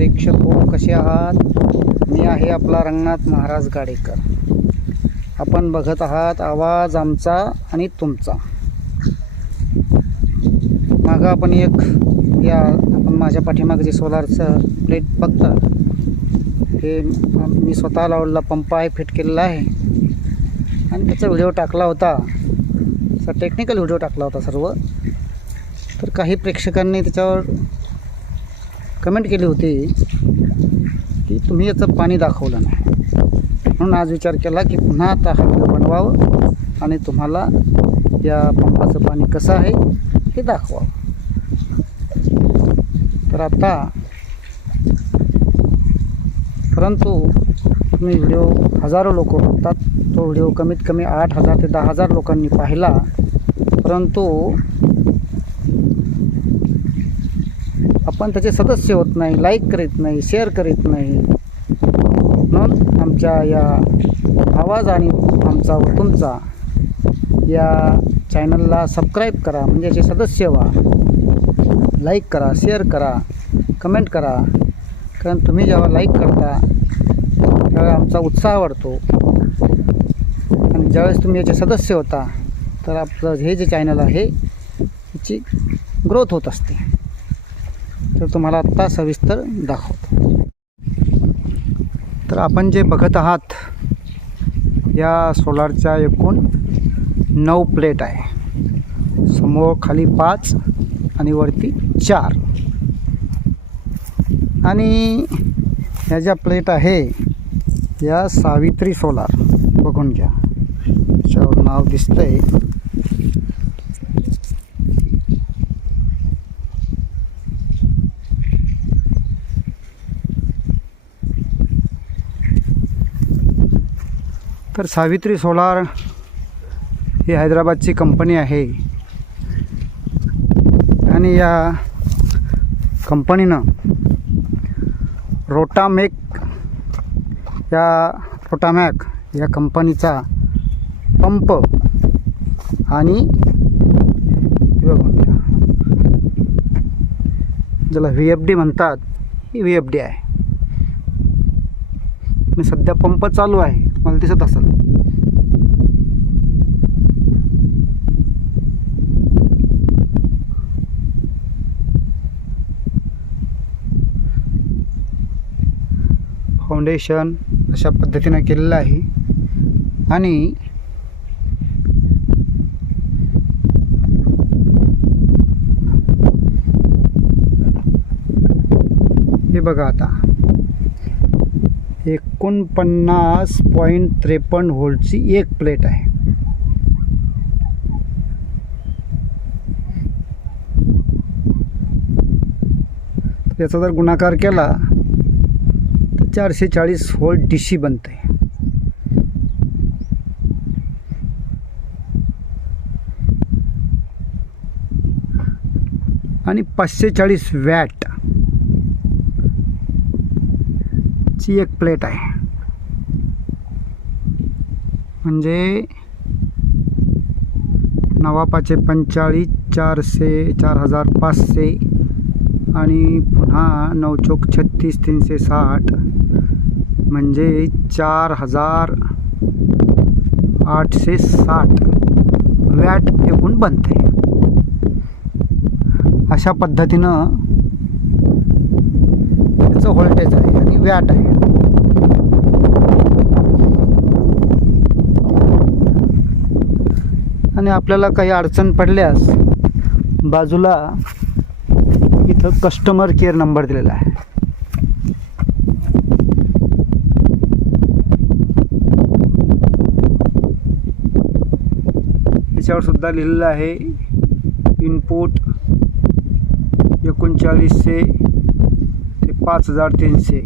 प्रेक्षक हो कसे आहात? मी आहे आपला रंगनाथ महाराज गाडेकर. आपण बघत आहात आवाज आमचा आणि तुमचा. मागं आपण एक या आपण माझ्या पाठीमागं जे सोलारचं प्लेट बघता हे मी स्वतः लावलेला पंप आहे फिट केलेला आहे. आणि त्याचा व्हिडिओ टाकला होता. असा टेक्निकल व्हिडिओ टाकला होता सर्व. तर काही प्रेक्षकांनी त्याच्यावर कमेंट केली होती की तुम्ही याचं पाणी दाखवलं नाही. म्हणून आज विचार केला की पुन्हा आता हा बनवावं आणि तुम्हाला या पंपाचं पाणी कसं आहे हे दाखवावं. तर आता परंतु तुम्ही व्हिडिओ हजारो लोक बघतात तो व्हिडिओ कमीत कमी आठ हजार ते दहा हजार लोकांनी पाहिला. परंतु आपण त्याचे सदस्य होत नाही लाईक करीत नाही शेअर करीत नाही. म्हणून आमच्या या आवाज आणि आमचा व तुमचा या चॅनलला सबस्क्राईब करा म्हणजे याचे सदस्य व्हा. लाईक करा शेअर करा कमेंट करा. कारण तुम्ही जेव्हा लाईक करता त्यावेळेस आमचा उत्साह वाढतो. आणि ज्यावेळेस तुम्ही याचे सदस्य होता तर आपलं हे जे चॅनल आहे याची ग्रोथ होत असते. तर तुम्हाला आत्ता सविस्तर दाखवतो. तर आपण जे बघत आहात या सोलारच्या एकूण नऊ प्लेट आहे. समोर खाली पाच आणि वरती चार. आणि ह्या ज्या प्लेट आहे या सावित्री सोलार बघून घ्या. त्याच्यावर नाव दिसतंय. तर सावित्री सोलार ही हैदराबादची कंपनी आहे. आणि या कंपनीनं रोटामेक या रोटामॅक या कंपनीचा पंप आणि ज्याला व्ही एफ डी म्हणतात ही व्ही एफ डी आहे. सध्या पंप चालू आहे. मला दिसत असेल. फाउंडेशन अशा पद्धतीनं केलेलं आहे. आणि हे बघा आता. एकोणपन्नास पॉईंट त्रेपन्न व्होल्टची एक प्लेट आहे. याचा जर गुणाकार केला तर चारशे चाळीस व्होल्ट डी सी बनते. आणि पाचशे चाळीस वॅट अशी एक प्लेट आहे. म्हणजे नवापाचे पंचेचाळीस चारशे चार हजार पाचशे आणि पुन्हा नऊ चौक छत्तीस तीनशे साठ. म्हणजे चार हजार आठशे साठ. वॅट एकूण बनते अशा पद्धतीनं त्याचं व्होल्टेज आहे आणि वॅट आहे. आणि आपल्याला काही अडचण पडल्यास बाजूला इथं कस्टमर केअर नंबर दिलेला आहे. त्याच्यावर सुद्धा लिहिलेलं आहे इनपुट एकोणचाळीसशे पाच हज़ार तीनशे.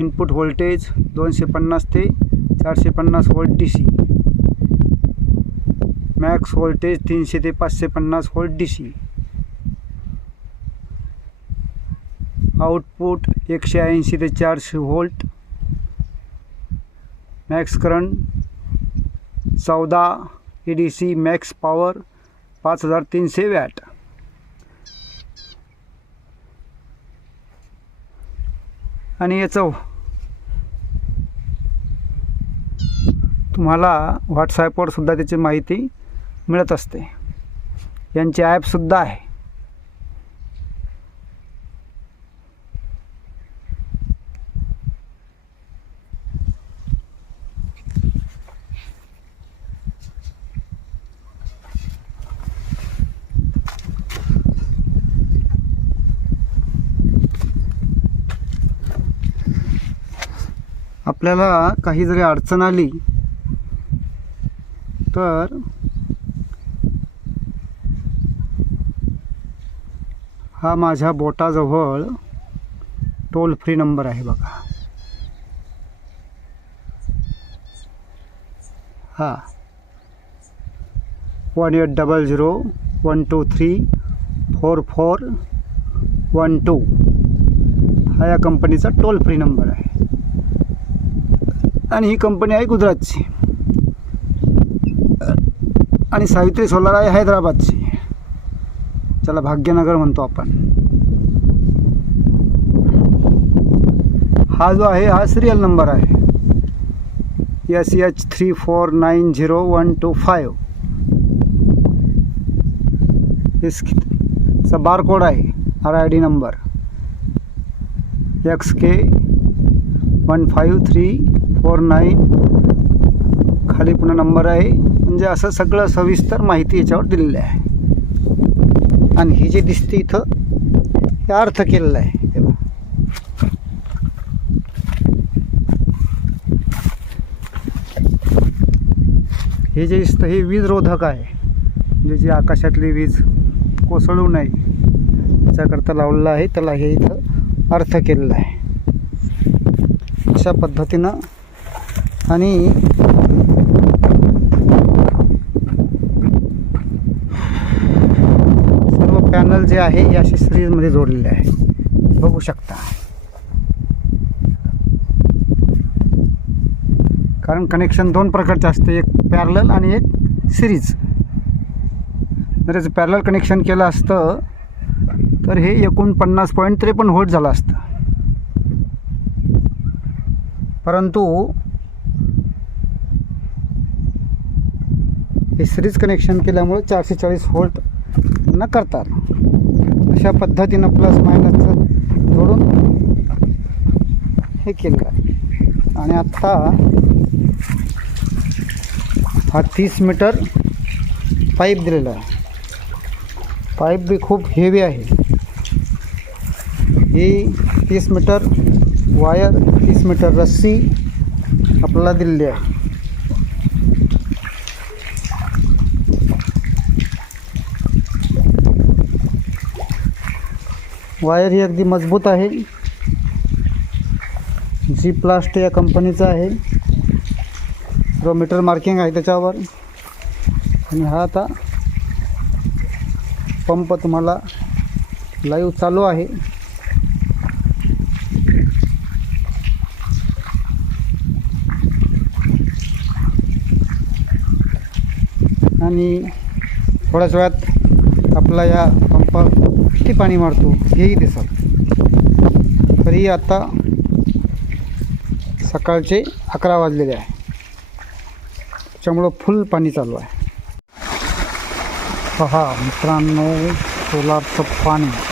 इनपुट व्होल्टेज दोनशे पन्नास ते चारशे पन्नास volt D C max voltage तीनशे ते पाचशे पन्नास व्होल्ट डी सी आउटपुट एकशे ऐंशी ते चारशे व्होल्ट मॅक्स करंट चौदा A D C max power पाच हज़ार तीनशे वॅट आणि याचं तुम्हाला व्हॉट्सॲपवर सुद्धा त्याची माहिती मिळत असते. यांची ॲपसुद्धा आहे. आपल्याला काही जरी अडचण आली तर हा माझ्या बोटाजवळ टोल फ्री नंबर आहे बघा. हा. One eight double zero one two three four four one two हा या कंपनीचा टोल फ्री नंबर आहे. आणि ही कंपनी आहे गुजरातची. आणि सावित्री सोलार आहे हैदराबादची. त्याला भाग्यनगर म्हणतो आपण. हा जो आहे हा सिरियल नंबर आहे. S H three four nine zero one two five इसचा barcode आहे R I D number X K one five three four nine. खाली पुन्हा नंबर आहे. म्हणजे असं सगळं सविस्तर माहिती याच्यावर दिलेली आहे. आणि ही जी दिसते इथं हे अर्थ केलेलं आहे. हे हे जे दिसतं हे वीज रोधक आहे. म्हणजे जी आकाशातली वीज कोसळू नये त्याच्याकरता लावलेलं आहे. त्याला हे इथं अर्थ केलेला आहे. अशा पद्धतीनं आणि सर्व पॅनल जे आहे हे असे सिरीजमध्ये जोडलेले आहे. बघू शकता. कारण कनेक्शन दोन प्रकारचे असते एक पॅरल आणि एक सिरीज जर याचं पॅरल कनेक्शन केलं असतं तर हे एकूण पन्नास पॉईंट त्रेपन्न होल्ट झालं असतं. परंतु हे सिरीज कनेक्शन केल्यामुळे चारशे चाळीस व्होल्ट न करतात अशा पद्धतीनं प्लस मायनसचं जोडून हे केलं आहे. आणि आत्ता हा तीस मीटर पाईप दिलेला आहे. पाईप बी खूप हेवी आहे. ही तीस मीटर वायर तीस मीटर रस्सी आपल्याला दिलेली आहे. वायर ही अगदी मजबूत आहे. जी प्लास्ट या कंपनीचा आहे. जो मीटर मार्किंग आहे त्याच्यावर. आणि हा आता पंप तुम्हाला लाईव्ह चालू आहे. आणि थोड्याच वेळात आपला या पंप किती पाणी मारतो. हेही दिसत. तरी आता सकाळचे अकरा वाजलेले आहे. त्याच्यामुळं फुल पाणी चालू आहे. पहा मित्रांनो सोलारचं पाणी.